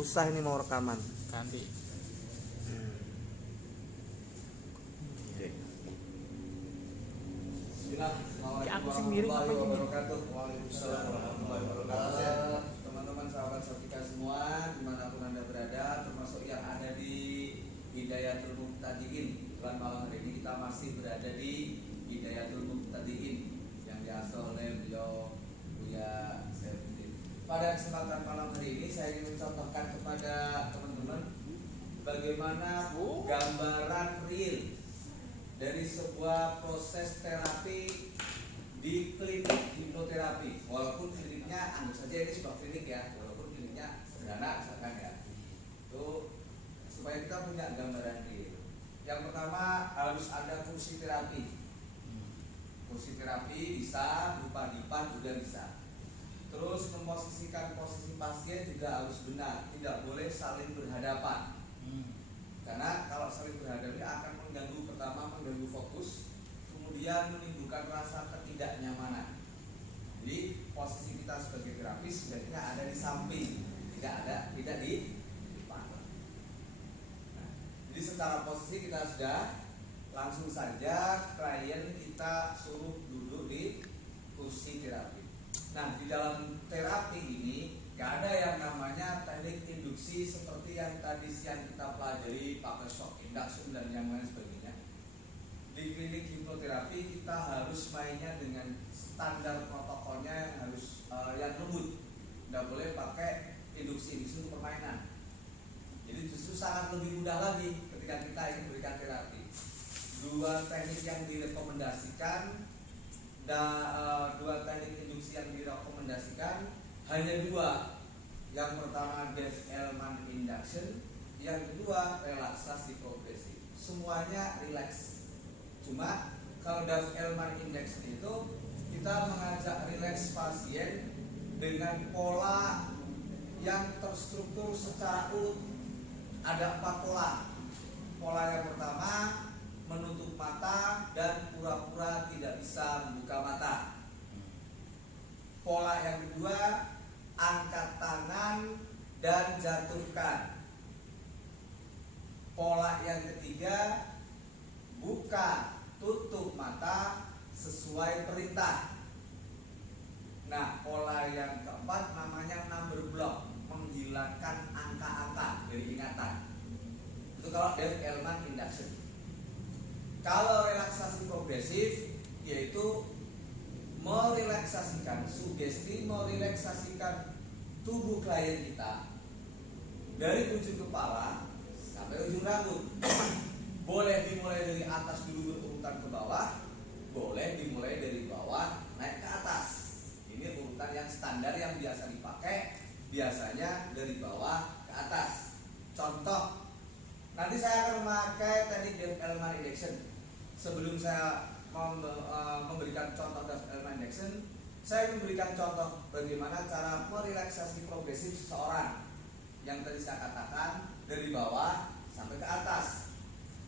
Usah ini mau rekaman. Ganti. Oke. Aku sih miring apa gini? Waalaikumsalam warahmatullahi wabarakatuh. Teman-teman sahabat Satika semua dimanapun anda berada, termasuk yang ada di Hidayatul Muqtadiin. Bulan malam hari ini kita masih berada di Hidayatul Muqtadiin yang diasuh oleh beliau Buya Saifuddin. Pada kesempatan malam hari ini saya ingin mencontohkan kepada teman-teman bagaimana gambaran real dari sebuah proses terapi di klinik hipnoterapi. Walaupun kliniknya anggap saja ini sebuah klinik ya, walaupun kliniknya sederhana misalkan ya. Itu supaya kita punya gambaran real. Yang pertama harus ada kursi terapi. Kursi terapi bisa berupa dipan juga bisa. Terus memposisikan posisi pasien juga harus benar, tidak boleh saling berhadapan. Karena kalau saling berhadapan akan mengganggu, pertama mengganggu fokus, kemudian menimbulkan rasa ketidaknyamanan. Jadi posisi kita sebagai terapis sebaiknya ada di samping, tidak di depan. Nah, jadi secara posisi kita sudah langsung saja klien kita suruh duduk di kursi terapi. Nah, di dalam terapi ini gak ada yang namanya teknik induksi seperti yang tadi siang kita pelajari pakai shock induction dan yang lain sebagainya. Di klinik hipnoterapi kita harus mainnya dengan standar protokolnya yang harus yang lembut. Tidak boleh pakai induksi untuk permainan. Jadi justru sangat lebih mudah lagi ketika kita ingin memberikan terapi. Dua teknik yang direkomendasikan dua teknik induksi yang direkomendasikan hanya dua. Yang pertama Dave-Elman induction, yang kedua relaksasi progresif. Semuanya relax. Cuma kalau Dave-Elman induction itu kita mengajak relax pasien dengan pola yang terstruktur secara urut. Ada 4 pola. Pola yang pertama menutup mata dan pura-pura tidak bisa membuka mata. Pola yang kedua angkat tangan dan jatuhkan. Pola yang ketiga buka tutup mata sesuai perintah. Nah, pola yang keempat namanya number block, menghilangkan angka-angka dari ingatan. Itu kalau Dave-Elman induction. Kalau relaksasi progresif yaitu merelaksasikan sugesti, merelaksasikan tubuh klien kita dari ujung kepala sampai ujung rambut. Boleh dimulai dari atas dulu berurutan ke bawah, boleh dimulai dari bawah naik ke atas. Ini urutan yang standar yang biasa dipakai, biasanya dari bawah ke atas. Contoh, nanti saya akan memakai teknik Dave-Elman induction. Sebelum saya memberikan contoh Dave-Elman induction, saya memberikan contoh bagaimana cara merelaksasi progresif seseorang yang tadi saya katakan dari bawah sampai ke atas.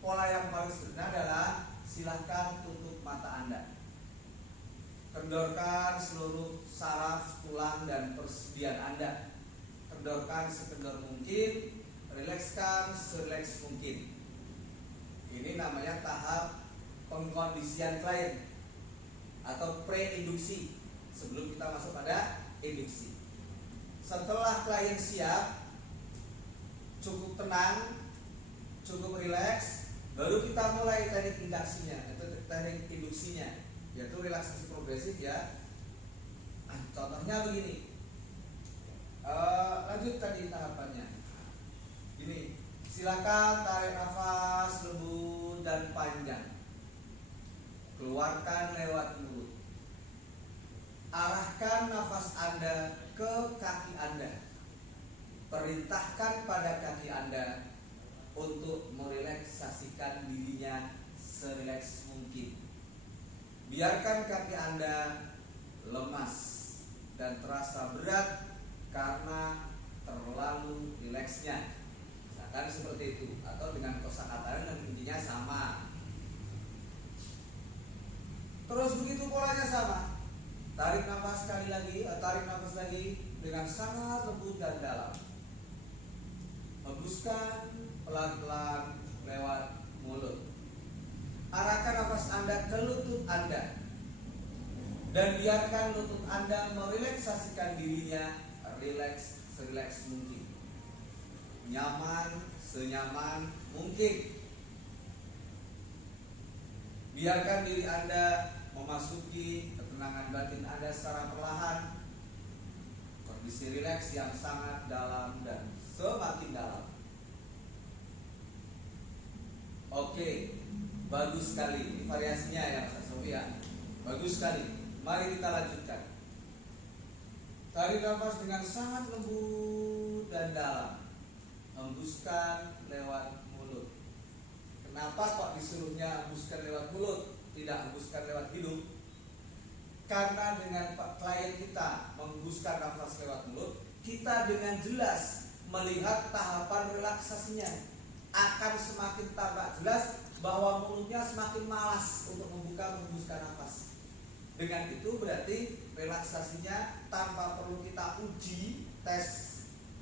Pola yang paling sederhana adalah silahkan tutup mata Anda, kendorkan seluruh saraf, tulang dan persendian Anda, kendorkan sekendor mungkin, rilekskan serileks mungkin. Ini namanya tahap pengkondisian klien atau pre-induksi sebelum kita masuk pada induksi. Setelah klien siap, cukup tenang, cukup rileks, baru kita mulai teknik induksinya, atau teknik induksinya, yaitu relaksasi progresif ya. Contohnya begini. Lanjut tadi tahapannya. Gini, silakan tarik nafas lembut dan panjang. Keluarkan lewat mulut. Arahkan nafas Anda ke kaki Anda. Perintahkan pada kaki Anda untuk merelaksasikan dirinya serileks mungkin. Biarkan kaki Anda lemas dan terasa berat karena terlalu rileksnya. Misalkan seperti itu, atau dengan kosakata dan intinya sama. Terus begitu polanya sama. Tarik nafas sekali lagi, tarik nafas lagi dengan sangat lembut dan dalam. Hembuskan pelan-pelan lewat mulut. Arahkan nafas Anda ke lutut Anda. Dan biarkan lutut Anda merelaksasikan dirinya, rileks mungkin. Nyaman, senyaman mungkin. Biarkan diri Anda memasuki ketenangan batin Anda secara perlahan. Kondisi rileks yang sangat dalam dan semakin dalam. Oke, bagus sekali. Ini variasinya ya, Mas Sofia. Bagus sekali. Mari kita lanjutkan. Tarik nafas dengan sangat lembut dan dalam. Hembuskan lewat mulut. Kenapa kok disuruhnya hembuskan lewat mulut, tidak hembuskan lewat hidung? Karena dengan klien kita menghembuskan nafas lewat mulut, kita dengan jelas melihat tahapan relaksasinya. Akan semakin tampak jelas bahwa mulutnya semakin malas untuk menghembuskan nafas. Dengan itu berarti relaksasinya tanpa perlu kita uji tes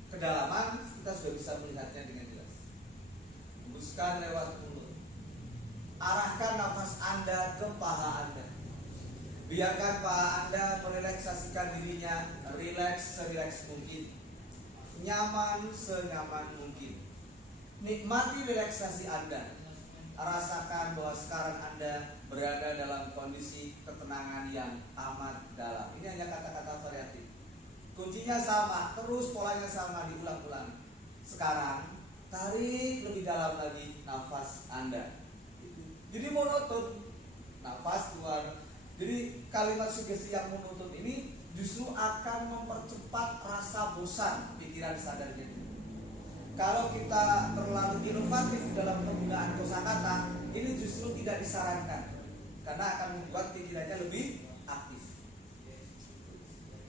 kedalaman, kita sudah bisa melihatnya dengan jelas. Hembuskan lewat mulut. Arahkan nafas Anda ke paha Anda. Biarkan paha Anda merelaksasikan dirinya, serileks mungkin. Nyaman senyaman mungkin. Nikmati relaksasi Anda. Rasakan bahwa sekarang Anda berada dalam kondisi ketenangan yang amat dalam. Ini hanya kata-kata variatif. Kuncinya sama, terus polanya sama, diulang-ulang. Sekarang tarik lebih dalam lagi nafas Anda. Jadi monoton, nafas keluar. Jadi kalimat sugesti yang monoton ini justru akan mempercepat rasa bosan pikiran sadarnya. Kalau kita terlalu inovatif dalam penggunaan kosakata, ini justru tidak disarankan karena akan membuat pikirannya lebih aktif.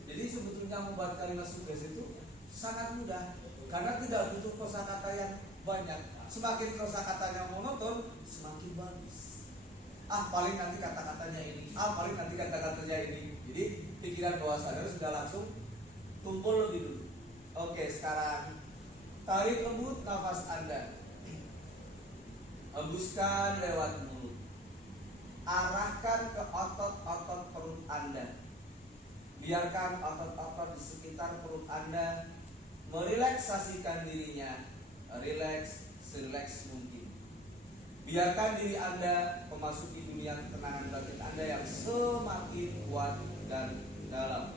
Jadi sebetulnya membuat kalimat sugesti itu sangat mudah karena tidak butuh kosakata yang banyak. Semakin kosakatanya monoton, semakin bagus. Paling nanti kata-katanya ini. Paling nanti kata-katanya ini. Jadi pikiran bawah sadar sudah langsung tumpul lebih dulu. Oke, sekarang tarik lembut nafas Anda. Hembuskan lewat mulut. Arahkan ke otot-otot perut Anda. Biarkan otot-otot di sekitar perut Anda merelaksasikan dirinya, serileks mungkin. Biarkan diri Anda memasuki dunia ketenangan batin Anda yang semakin kuat dan dalam.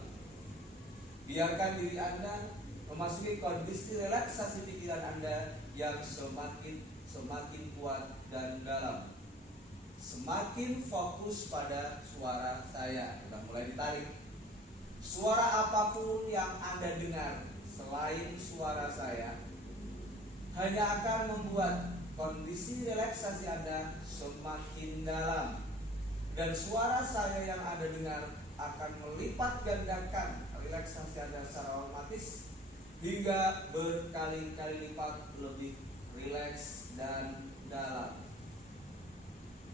Biarkan diri Anda memasuki kondisi relaksasi pikiran Anda yang semakin kuat dan dalam. Semakin fokus pada suara saya. Sudah mulai ditarik. Suara apapun yang Anda dengar selain suara saya hanya akan membuat kondisi relaksasi Anda semakin dalam. Dan suara saya yang Anda dengar akan melipat gandakan relaksasi Anda secara otomatis hingga berkali-kali lipat lebih rileks dan dalam.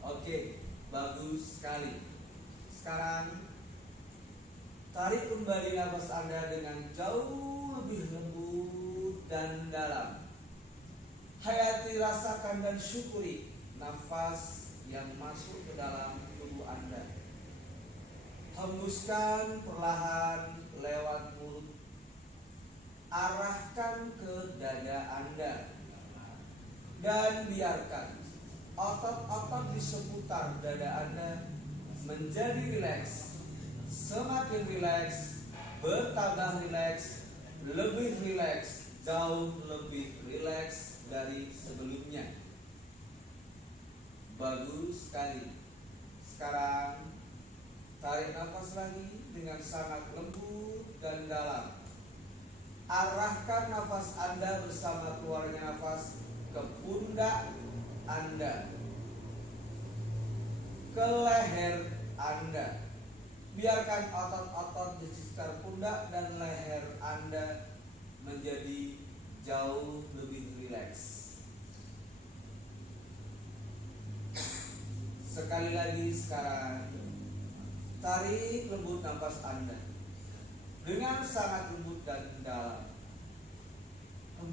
Oke, bagus sekali. Sekarang tarik kembali nafas Anda dengan jauh lebih lembut dan dalam. Hayati, rasakan dan syukuri nafas yang masuk ke dalam tubuh Anda. Hembuskan perlahan lewat mulut. Arahkan ke dada Anda dan biarkan otot-otot di seputar dada Anda menjadi rileks. Semakin rileks, bertambah rileks, lebih rileks, jauh lebih rileks dari sebelumnya. Bagus sekali. Sekarang tarik nafas lagi dengan sangat lembut dan dalam. Arahkan nafas Anda bersama keluarnya nafas ke pundak Anda, ke leher Anda. Biarkan otot-otot di sekitar pundak dan leher Anda menjadi jauh lebih rileks. Sekali lagi sekarang, tarik lembut nafas Anda dengan sangat lembut dan dalam.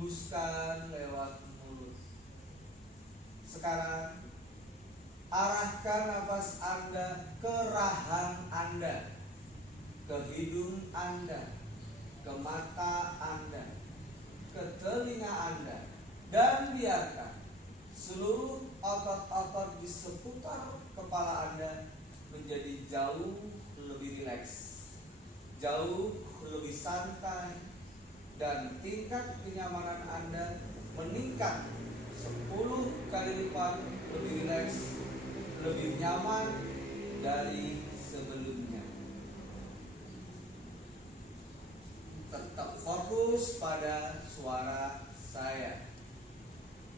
hembuskan lewat mulut. Sekarang arahkan nafas Anda ke rahang Anda, ke hidung Anda, ke mata Anda, ke telinga Anda, dan biarkan seluruh otot-otot di seputar kepala Anda menjadi jauh lebih rileks, jauh lebih santai, dan tingkat kenyamanan Anda meningkat 10 kali lipat lebih rileks, lebih nyaman dari sebelumnya. Tetap fokus pada suara saya.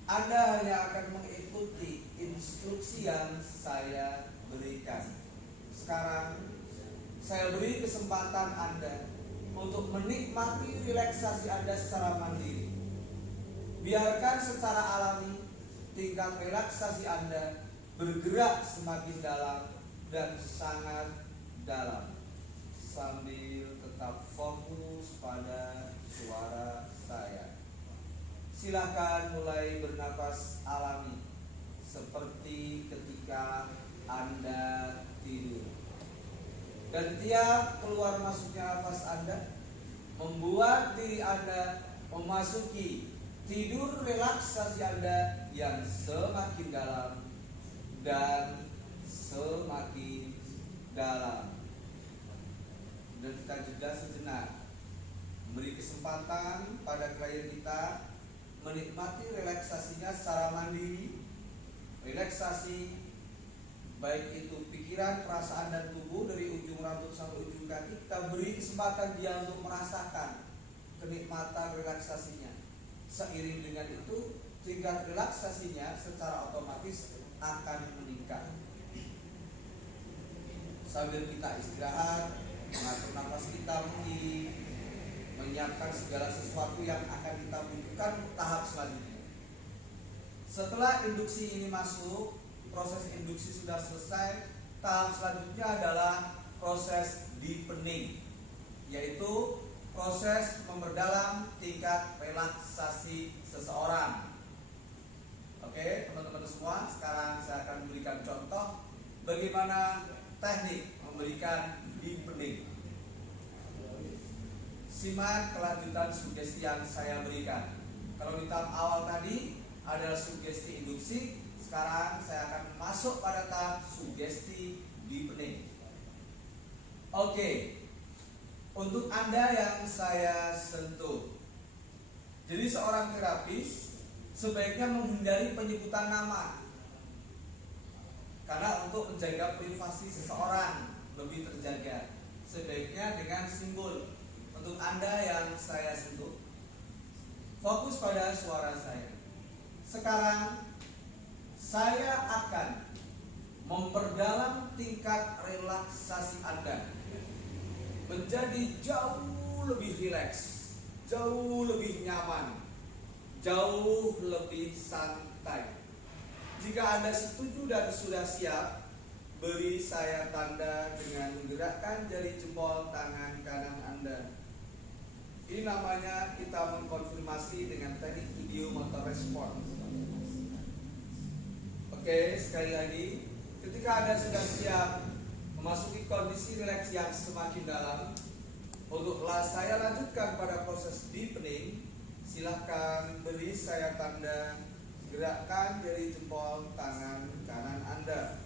Anda hanya akan mengikuti instruksi yang saya berikan. Sekarang saya beri kesempatan Anda untuk menikmati relaksasi Anda secara mandiri. Biarkan secara alami tingkat relaksasi Anda bergerak semakin dalam dan sangat dalam, sambil tetap fokus pada suara saya. Silakan mulai bernafas alami seperti ketika Anda tidur. Dan tiap keluar masuknya nafas Anda membuat diri Anda memasuki tidur relaksasi Anda yang semakin dalam dan semakin dalam. Dan kita jeda sejenak, memberi kesempatan pada klien kita menikmati relaksasinya secara mandiri. Relaksasi baik itu pikiran, perasaan, dan tubuh dari ujung rambut sampai ujung kaki. Kita beri kesempatan dia untuk merasakan kenikmatan relaksasinya. Seiring dengan itu, tingkat relaksasinya secara otomatis akan meningkat. Sambil kita istirahat, mengatur nafas kita mungkin, menyiapkan segala sesuatu yang akan kita butuhkan tahap selanjutnya. Setelah induksi ini masuk, proses induksi sudah selesai. Tahap selanjutnya adalah proses deepening, yaitu proses memperdalam tingkat relaksasi seseorang. Oke, teman-teman semua, sekarang saya akan berikan contoh bagaimana teknik memberikan deepening. Simak kelanjutan sugesti yang saya berikan. Kalau di tahap awal tadi adalah sugesti induksi, sekarang saya akan masuk pada tahap sugesti deepening. Oke, untuk Anda yang saya sentuh, jadi seorang terapis sebaiknya menghindari penyebutan nama, karena untuk menjaga privasi seseorang lebih terjaga. Sebaiknya dengan simbol. Untuk Anda yang saya sentuh, fokus pada suara saya. Sekarang saya akan memperdalam tingkat relaksasi Anda menjadi jauh lebih rileks, jauh lebih nyaman, jauh lebih santai. Jika Anda setuju dan sudah siap, beri saya tanda dengan menggerakkan jari jempol tangan kanan Anda. Ini namanya kita mengkonfirmasi dengan teknik video motor respon. Oke, sekali lagi, ketika Anda sudah siap memasuki kondisi rileks yang semakin dalam, untuklah saya lanjutkan pada proses deepening. Silahkan beri saya tanda, gerakkan jari jempol tangan kanan Anda.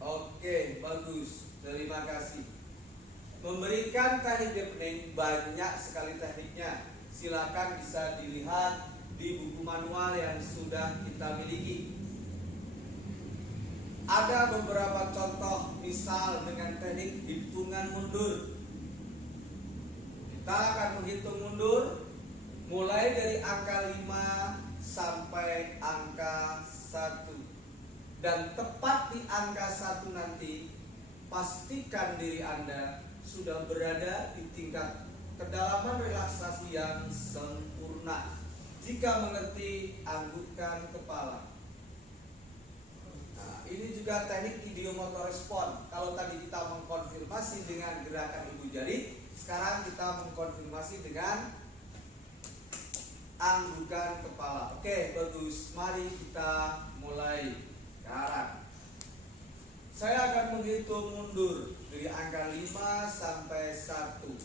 Oke, bagus. Terima kasih. Memberikan teknik deepening banyak sekali tekniknya. Silakan bisa dilihat di buku manual yang sudah kita miliki. Ada beberapa contoh, misal dengan teknik hitungan mundur. Kita akan menghitung mundur mulai dari angka 5 sampai angka 1. Dan tepat di angka 1 nanti, pastikan diri Anda sudah berada di tingkat kedalaman relaksasi yang sempurna. Jika mengerti, anggukkan kepala. Nah, ini juga teknik video motor respon. Kalau tadi kita mengkonfirmasi dengan gerakan ibu jari, Sekarang kita mengkonfirmasi dengan anggukan kepala. Oke, bagus. Mari kita mulai sekarang. Saya akan menghitung mundur dari angka 5 sampai 1.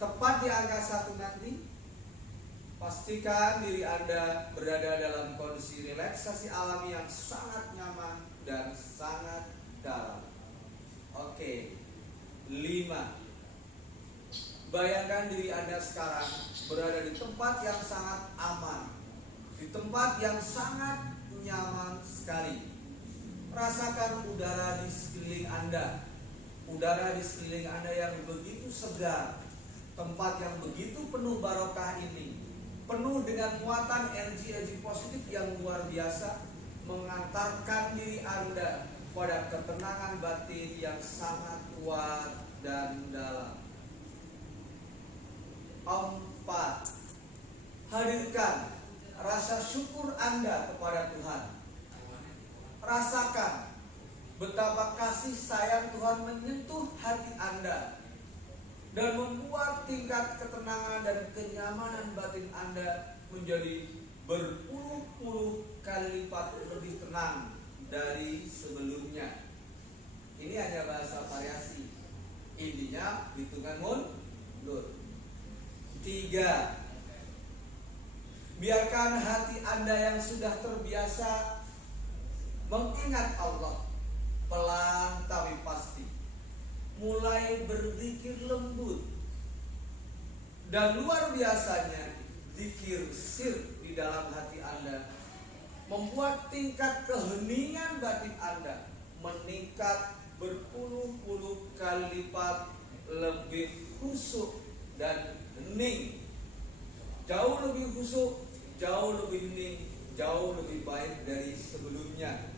Tepat di angka 1 nanti, pastikan diri Anda berada dalam kondisi relaksasi alami yang sangat nyaman dan sangat dalam. Oke, 5. Bayangkan diri Anda sekarang berada di tempat yang sangat aman, di tempat yang sangat nyaman sekali. Rasakan udara di sekeliling Anda. Udara di sekeliling Anda yang begitu segar. Tempat yang begitu penuh barokah ini, penuh dengan muatan energi positif yang luar biasa, mengantarkan diri Anda pada ketenangan batin yang sangat kuat dan dalam. 4. Hadirkan rasa syukur Anda kepada Tuhan. Rasakan betapa kasih sayang Tuhan menyentuh hati Anda dan membuat tingkat ketenangan dan kenyamanan batin Anda menjadi berpuluh-puluh kali lipat lebih tenang dari sebelumnya. Ini hanya bahasa variasi. Intinya hitungan mundur. 3. Biarkan hati Anda yang sudah terbiasa mengingat Allah pelan tapi pasti mulai berzikir lembut, dan luar biasanya zikir sir di dalam hati Anda membuat tingkat keheningan batin Anda meningkat berpuluh-puluh kali lipat lebih khusyuk dan hening. Jauh lebih khusyuk, jauh lebih hening, jauh lebih baik dari sebelumnya.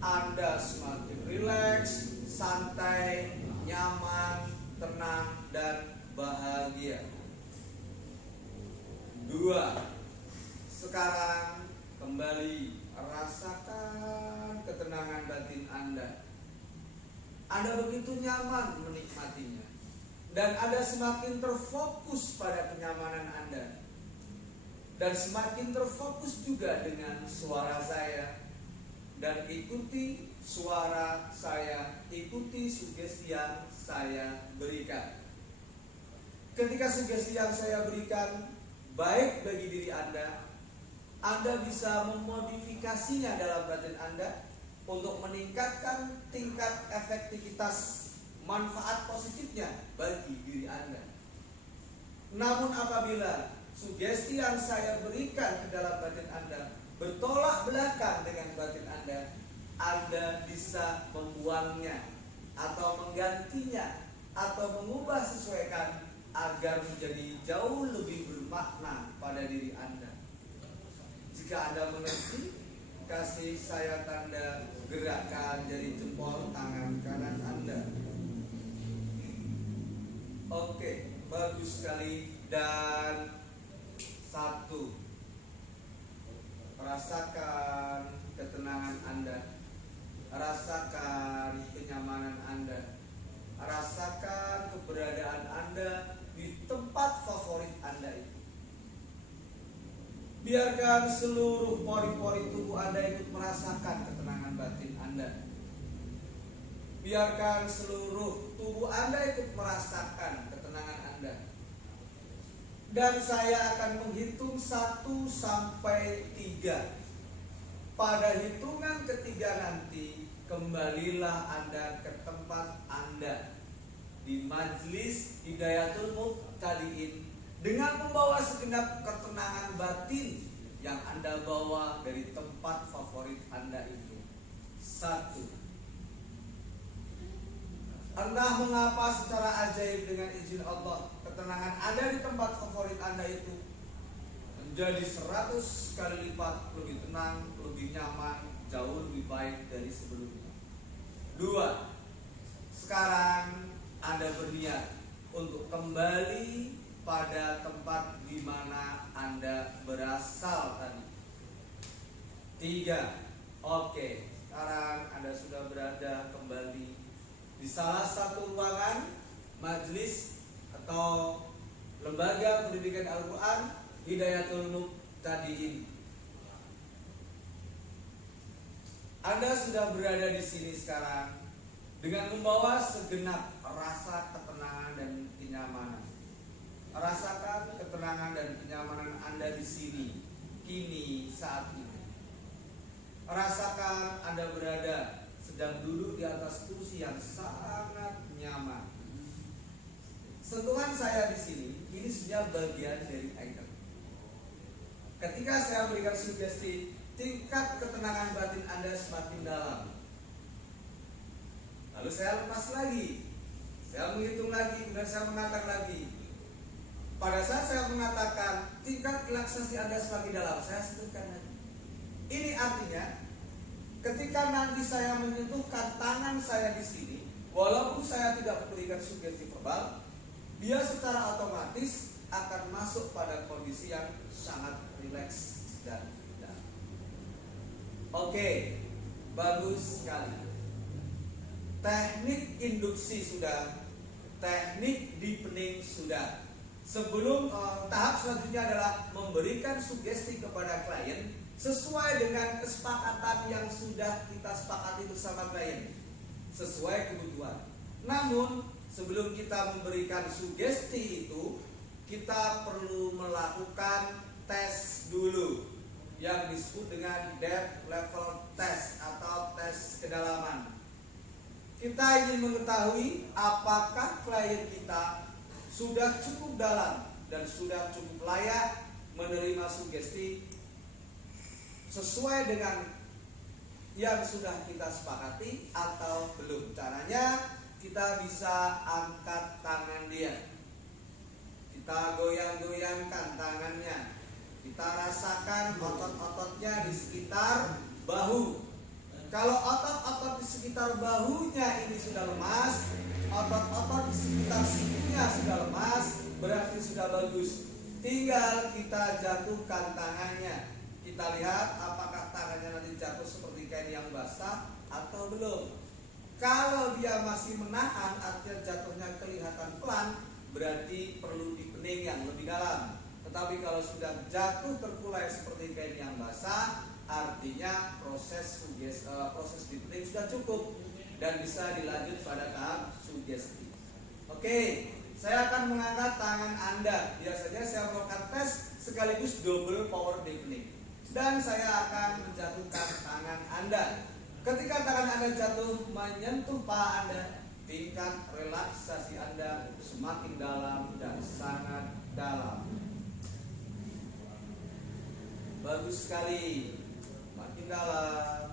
Anda semakin rileks, santai, nyaman, tenang, dan bahagia. 2. Sekarang kembali rasakan ketenangan batin Anda. Anda begitu nyaman menikmatinya, dan Anda semakin terfokus pada kenyamanan Anda, dan semakin terfokus juga dengan suara saya. Dan ikuti suara saya, ikuti sugesti yang saya berikan. Ketika sugesti yang saya berikan baik bagi diri Anda bisa memodifikasinya dalam batin Anda untuk meningkatkan tingkat efektivitas manfaat positifnya bagi diri Anda. Namun apabila sugesti yang saya berikan ke dalam batin Anda bertolak belakang dengan batin Anda bisa membuangnya atau menggantinya atau mengubah sesuaikan agar menjadi jauh lebih bermakna pada diri Anda. Jika Anda mengerti, kasih saya tanda gerakan jari jempol tangan kanan Anda. Oke, bagus sekali. Dan 1. Rasakan ketenangan Anda, rasakan kenyamanan Anda, rasakan keberadaan Anda di tempat favorit Anda itu. Biarkan seluruh pori-pori tubuh Anda ikut merasakan ketenangan batin Anda. Biarkan seluruh tubuh Anda ikut merasakan ketenangan Anda. Dan saya akan menghitung 1 sampai 3. Pada hitungan ketiga nanti, kembalilah Anda ke tempat Anda di Majelis Hidayatul Muqtadiin dengan membawa segenap ketenangan batin yang Anda bawa dari tempat favorit Anda itu. 1. Entah mengapa secara ajaib dengan izin Allah, ketenangan Anda di tempat favorit Anda itu menjadi 100 kali lipat lebih tenang, lebih nyaman, jauh lebih baik dari sebelumnya. 2. Sekarang Anda berniat untuk kembali pada tempat di mana Anda berasal tadi. 3. Oke, sekarang Anda sudah berada kembali di salah satu ruangan Majelis atau Lembaga Pendidikan Al-Quran Hidayatul Muqtadiin. Anda sudah berada di sini sekarang dengan membawa segenap rasa ketenangan dan kenyamanan. Rasakan ketenangan dan kenyamanan Anda di sini kini saat ini. Rasakan Anda berada sedang duduk di atas kursi yang sangat nyaman. Sentuhan saya di sini ini sudah bagian dari icon. Ketika saya berikan sugesti, tingkat ketenangan batin Anda semakin dalam. Lalu saya lepas lagi, saya menghitung lagi, kemudian saya mengatakan lagi. Pada saat saya mengatakan tingkat relaksasi Anda semakin dalam, saya sebutkan lagi. Ini artinya ketika nanti saya menyentuhkan tangan saya di sini, walaupun saya tidak memberikan sugesti verbal, dia secara otomatis akan masuk pada kondisi yang sangat rileks dan dalam. Oke, bagus sekali. Teknik induksi sudah, teknik deepening sudah. Sebelum tahap selanjutnya adalah memberikan sugesti kepada klien sesuai dengan kesepakatan yang sudah kita sepakati bersama klien, sesuai kebutuhan. Namun sebelum kita memberikan sugesti itu, kita perlu melakukan tes dulu yang disebut dengan depth level test atau tes kedalaman. Kita ingin mengetahui apakah klien kita sudah cukup dalam dan sudah cukup layak menerima sugesti sesuai dengan yang sudah kita sepakati atau belum. Caranya kita bisa angkat tangan dia, kita goyang-goyangkan tangannya, kita rasakan otot-ototnya di sekitar bahu. Kalau otot-otot di sekitar bahunya ini sudah lemas, otot-otot di sekitar sikunya sudah lemas, berarti sudah bagus. Tinggal kita jatuhkan tangannya. Kita lihat apakah tangannya nanti jatuh seperti kain yang basah atau belum. Kalau dia masih menahan, artinya jatuhnya kelihatan pelan, berarti perlu deepening yang lebih dalam. Tetapi kalau sudah jatuh terkulai seperti kain yang basah, artinya proses deepening sudah cukup dan bisa dilanjut pada tahap sugesti. Oke, saya akan mengangkat tangan Anda. Biasanya saya melakukan tes sekaligus double power deepening. Dan saya akan menjatuhkan tangan Anda. Ketika tangan Anda jatuh menyentuh paha Anda, tingkat relaksasi Anda semakin dalam dan sangat dalam. Bagus sekali. Makin dalam,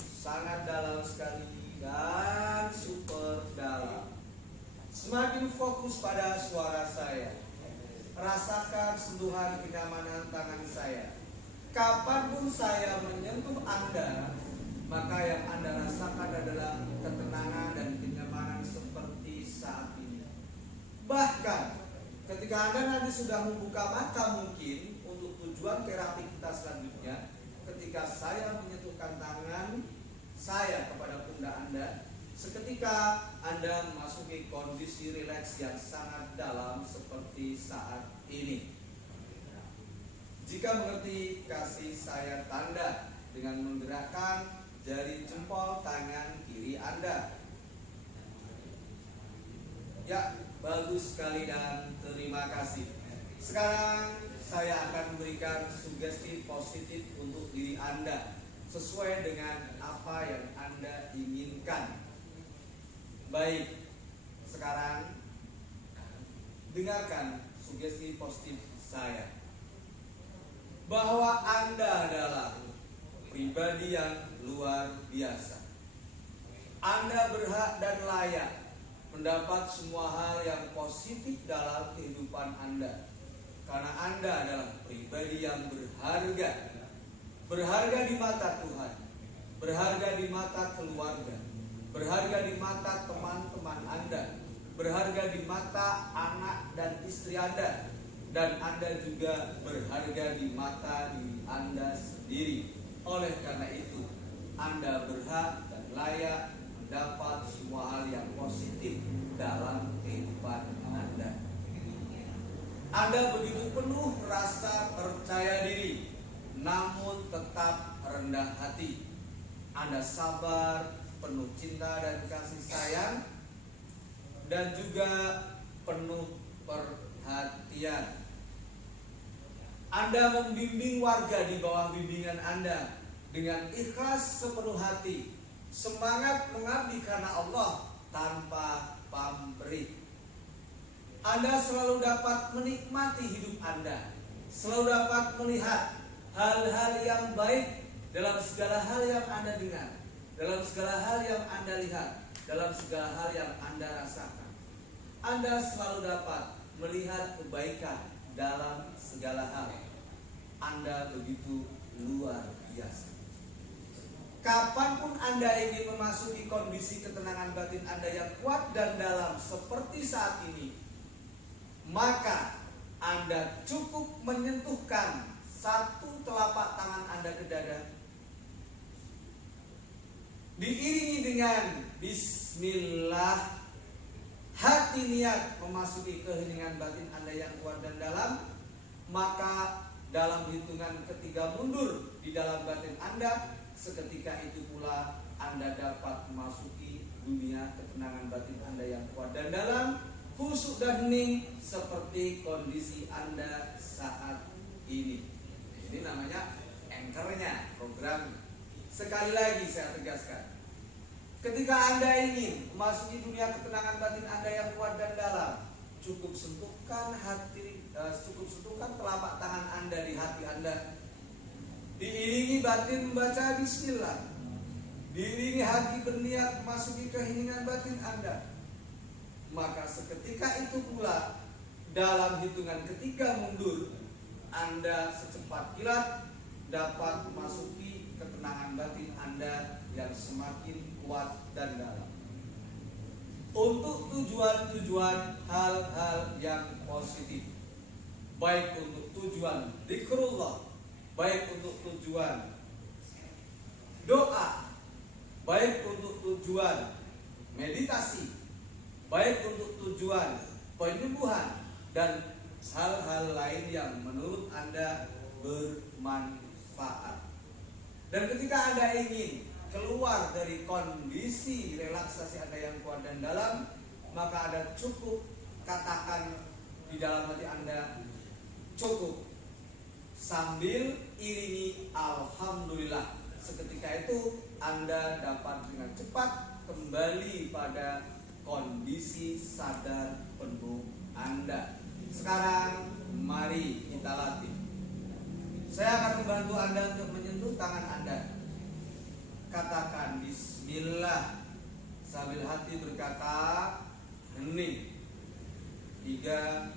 sangat dalam sekali, dan super dalam. Semakin fokus pada suara saya. Rasakan sentuhan kenyamanan tangan saya. Kapanpun saya menyentuh Anda, maka yang Anda rasakan adalah ketenangan dan kenyamanan seperti saat ini. Bahkan ketika Anda nanti sudah membuka mata mungkin untuk tujuan terapi kita selanjutnya, ketika saya menyentuhkan tangan saya kepada pundak Anda, seketika Anda memasuki kondisi rileks yang sangat dalam seperti saat ini. Jika mengerti, kasih saya tanda dengan menggerakkan jari jempol tangan kiri Anda. Ya, bagus sekali dan terima kasih. Sekarang saya akan memberikan sugesti positif untuk diri Anda sesuai dengan apa yang Anda inginkan. Baik, sekarang dengarkan sugesti positif saya. Bahwa Anda adalah pribadi yang luar biasa. Anda berhak dan layak mendapat semua hal yang positif dalam kehidupan Anda. Karena Anda adalah pribadi yang berharga. Berharga di mata Tuhan, berharga di mata keluarga, berharga di mata teman-teman Anda, berharga di mata anak dan istri Anda, dan Anda juga berharga di mata diri Anda sendiri. Oleh karena itu, Anda berhak dan layak mendapat semua hal yang positif dalam Anda begitu penuh rasa percaya diri, namun tetap rendah hati. Anda sabar, penuh cinta dan kasih sayang, dan juga penuh perhatian. Anda membimbing warga di bawah bimbingan Anda dengan ikhlas sepenuh hati, semangat mengabdi karena Allah tanpa pamrih. Anda selalu dapat menikmati hidup Anda, selalu dapat melihat hal-hal yang baik dalam segala hal yang Anda dengar, dalam segala hal yang Anda lihat, dalam segala hal yang Anda rasakan. Anda selalu dapat melihat kebaikan dalam segala hal. Anda begitu luar biasa. Kapanpun Anda ingin memasuki kondisi ketenangan batin Anda yang kuat dan dalam seperti saat ini, maka Anda cukup menyentuhkan satu telapak tangan Anda ke dada, diiringi dengan bismillah, hati niat memasuki keheningan batin Anda yang kuat dan dalam, maka dalam hitungan ketiga mundur di dalam batin Anda, seketika itu pula Anda dapat memasuki dunia ketenangan batin Anda yang kuat dan dalam, khusyuk dan hening seperti kondisi Anda saat ini. Ini namanya anchornya, program. Sekali lagi saya tegaskan, ketika Anda ingin memasuki dunia ketenangan batin Anda yang kuat dan dalam, cukup sentuhkan telapak tangan Anda di hati Anda, diiringi batin membaca bismillah, diiringi hati berniat memasuki keheningan batin Anda, maka seketika itu pula dalam hitungan ketiga mundur, Anda secepat kilat dapat memasuki ketenangan batin Anda yang semakin kuat dan dalam, untuk tujuan-tujuan hal-hal yang positif, baik untuk tujuan zikrullah, baik untuk tujuan doa, baik untuk tujuan meditasi, baik untuk tujuan penyembuhan dan hal-hal lain yang menurut Anda bermanfaat. Dan ketika Anda ingin keluar dari kondisi relaksasi Anda yang kuat dan dalam, maka Anda cukup katakan di dalam hati Anda, cukup, sambil iringi alhamdulillah. Seketika itu Anda dapat dengan cepat kembali pada kondisi sadar penuh Anda. Sekarang mari kita latih. Saya akan membantu Anda untuk menyentuh tangan Anda. Katakan bismillah sambil hati berkata hening. 3,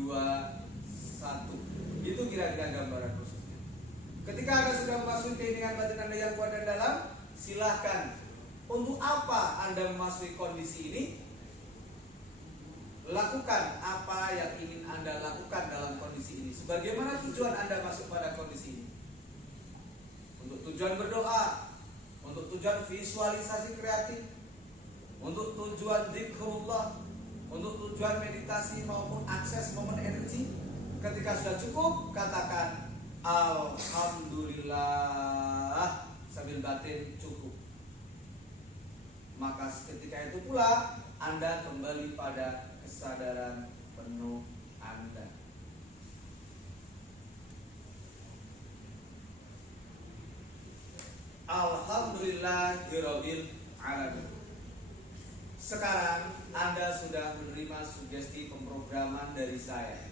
2, 1. Itu kira-kira gambaran khususnya. Ketika Anda sudah memasuki keheningan batin Anda yang kuat dan dalam, silahkan. Untuk apa Anda memasuki kondisi ini? Lakukan apa yang ingin Anda lakukan dalam kondisi ini. Sebagaimana tujuan Anda masuk pada kondisi ini. Untuk tujuan berdoa, untuk tujuan visualisasi kreatif, untuk tujuan zikrullah, untuk tujuan meditasi maupun akses momen energi. Ketika sudah cukup, katakan alhamdulillah sambil batin cukup. Maka ketika itu pula Anda kembali pada kesadaran penuh Anda. Alhamdulillahirabbil alamin. Sekarang Anda sudah menerima sugesti pemrograman dari saya.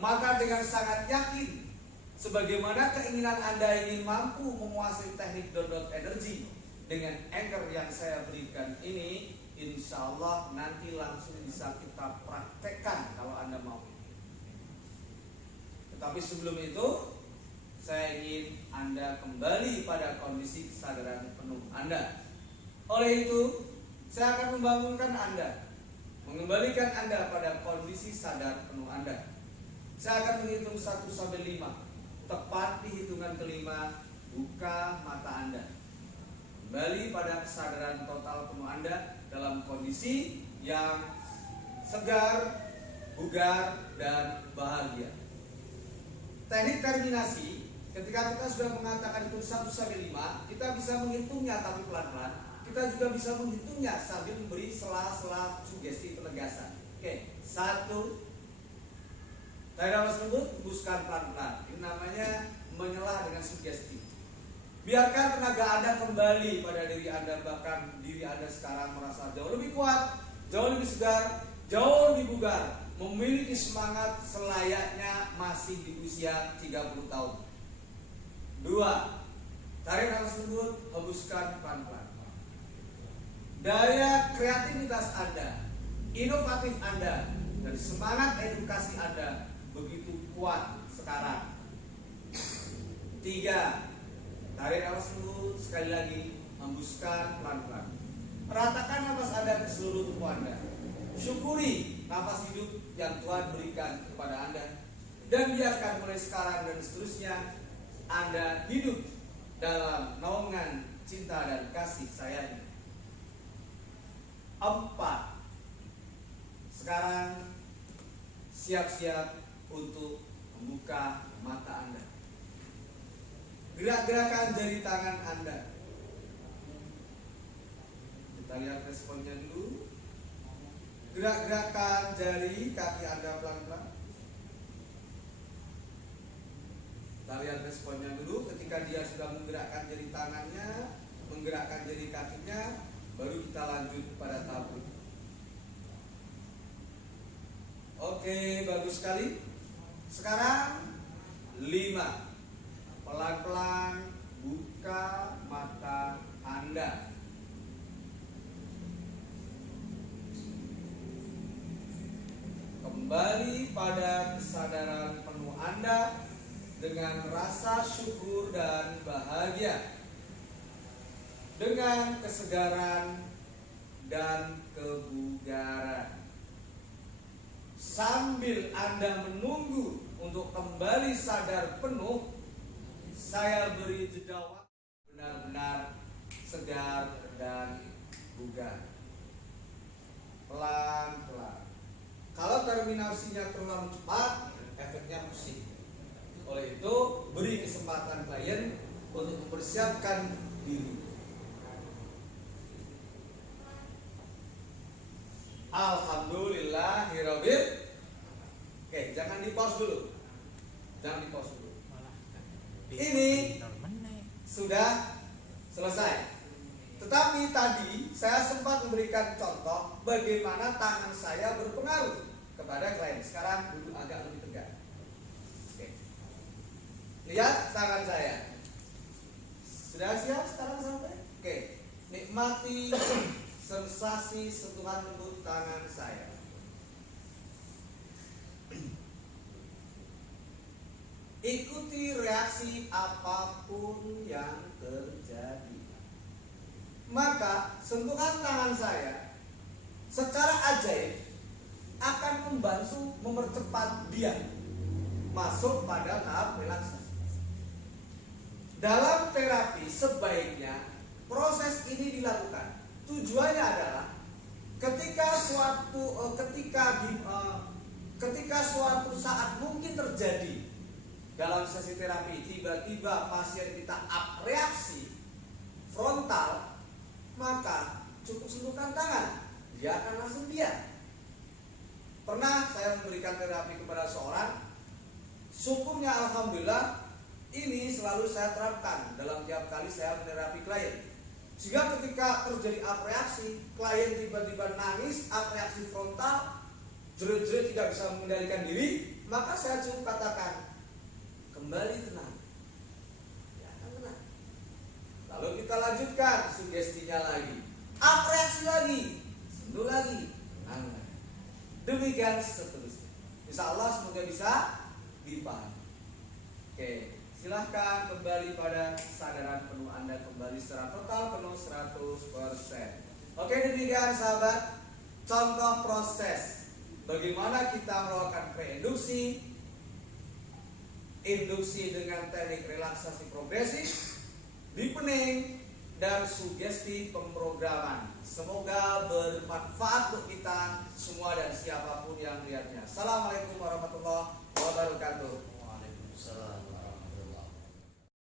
Maka dengan sangat yakin, sebagaimana keinginan Anda ingin mampu menguasai teknik download energi dengan anchor yang saya berikan ini, insya Allah nanti langsung bisa kita praktekkan kalau Anda mau. Tetapi sebelum itu, saya ingin Anda kembali pada kondisi kesadaran penuh Anda. Oleh itu, saya akan membangunkan Anda, mengembalikan Anda pada kondisi sadar penuh Anda. Saya akan menghitung 1 sampai 5. Tepat di hitungan kelima, buka mata Anda. Kembali pada kesadaran total penuh Anda dalam kondisi yang segar, bugar, dan bahagia. Teknik terminasi, ketika kita sudah mengatakan itu 1 sampai 5, kita bisa menghitungnya tapi pelan-pelan. Kita juga bisa menghitungnya sambil memberi sela-sela sugesti penegasan. Oke, 1. Tarik nafas lembut, hembuskan pelan-pelan. Ini namanya menyelah dengan sugesti. Biarkan tenaga Anda kembali pada diri Anda, bahkan diri Anda sekarang merasa jauh lebih kuat, jauh lebih segar, jauh lebih bugar, memiliki semangat selayaknya masih di usia 30 tahun. 2. Tarik nafas lembut, hembuskan pelan-pelan. Daya kreativitas Anda, inovatif Anda, dan semangat edukasi Anda begitu kuat sekarang. 3. Tarik nafas lembut, sekali lagi hembuskan pelan-pelan. Ratakan nafas Anda ke seluruh tubuh Anda. Syukuri nafas hidup yang Tuhan berikan kepada Anda, dan biarkan mulai sekarang dan seterusnya Anda hidup dalam naungan cinta dan kasih sayang. 4. Sekarang siap-siap untuk membuka mata Anda. Gerak-gerakan jari tangan Anda. Kita lihat responnya dulu. Gerak-gerakan jari kaki Anda pelan-pelan. Kita lihat responnya dulu. Ketika dia sudah menggerakkan jari tangannya, menggerakkan jari kakinya, baru kita lanjut pada tahap berikutnya. Oke, bagus sekali. Sekarang 5. Pelan-pelan buka mata Anda. Kembali pada kesadaran penuh Anda dengan rasa syukur dan bahagia, dengan kesegaran dan kebugaran. Sambil Anda menunggu untuk kembali sadar penuh, saya beri jeda waktu benar-benar segar dan bugar. Pelan-pelan. Kalau terminasinya terlalu cepat, efeknya pusing. Oleh itu, beri kesempatan klien untuk mempersiapkan diri. Alhamdulillahirabbil. Oke, jangan di pause dulu. Jangan di pause dulu. Ini sudah selesai. Tetapi tadi saya sempat memberikan contoh bagaimana tangan saya berpengaruh kepada klien. Sekarang duduk agak lebih tegak. Oke. Lihat tangan saya. Sudah siap sekarang sampai? Oke. Nikmati sensasi sentuhan lembut tangan saya. Ikuti reaksi apapun yang terjadi. Maka sentuhan tangan saya secara ajaib akan membantu mempercepat dia masuk pada tahap relaksasi. Dalam terapi sebaiknya proses ini dilakukan. Tujuannya adalah ketika suatu saat mungkin terjadi dalam sesi terapi, tiba-tiba pasien kita up reaksi frontal, maka cukup sentuhkan tangan, dia akan langsung diam. Pernah saya memberikan terapi kepada seorang, syukurnya alhamdulillah ini selalu saya terapkan dalam tiap kali saya menerapi klien. Sehingga ketika terjadi reaksi, klien tiba-tiba nangis, reaksi frontal, jerit-jerit tidak bisa mengendalikan diri, maka saya cukup katakan, kembali tenang. Ya, tenang. Lalu kita lanjutkan sugestinya lagi. Reaksi lagi, sentuh lagi, tenang. Demikian seterusnya. Insya Allah semoga bisa dipahami. Oke. Silahkan kembali pada kesadaran penuh Anda, kembali secara total penuh 100%. Oke, demikian sahabat contoh proses bagaimana kita melakukan preinduksi, induksi dengan teknik relaksasi progresif, deepening, dan sugesti pemrograman. Semoga bermanfaat untuk kita semua dan siapapun yang melihatnya. Assalamualaikum warahmatullahi